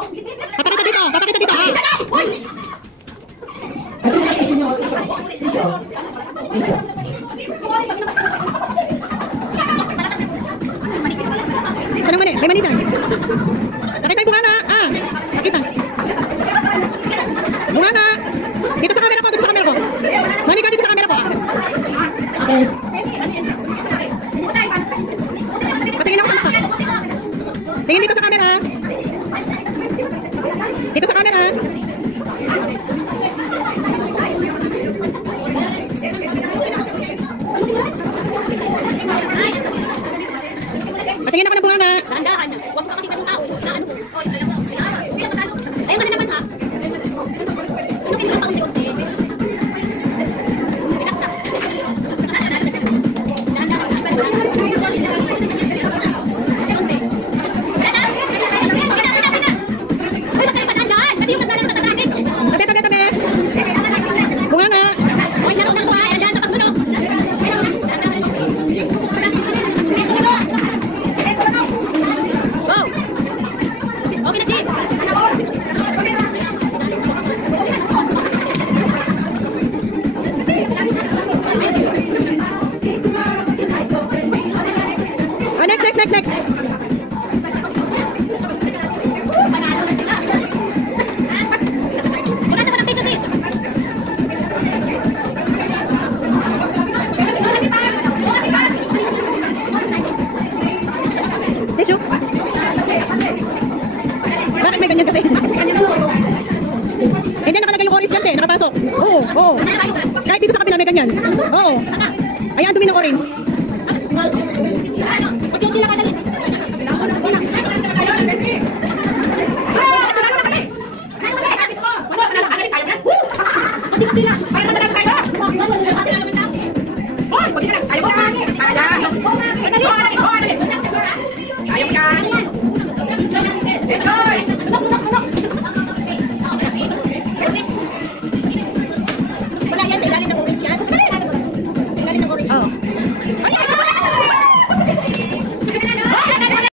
Papakita dito. Papakita dito. Saan ang mali? May mali dyan. Pakita yung bunganga. Pakita. Bunganga. Dito sa camera ko. Dito sa camera ko. Mani ka dito sa camera ko. Patingin ako sa mata. Tingin dito sa camera. Dito sa camera. Patingin ako ng bunganga. Dahan-dahan. Huwag mo makakita ng tao. Naano mo. Oy, alam mo. Ayun matalo. Ayun ka na naman ha. Ano pinaka pa unti-unti? Next. Tissue? Bakit may ganyan kasi? Hindi nakalagay yung orange dyan nakapasok. Oo. Kahit dito sa kapila may ganyan. Oo. Ayan, dumi ng orange.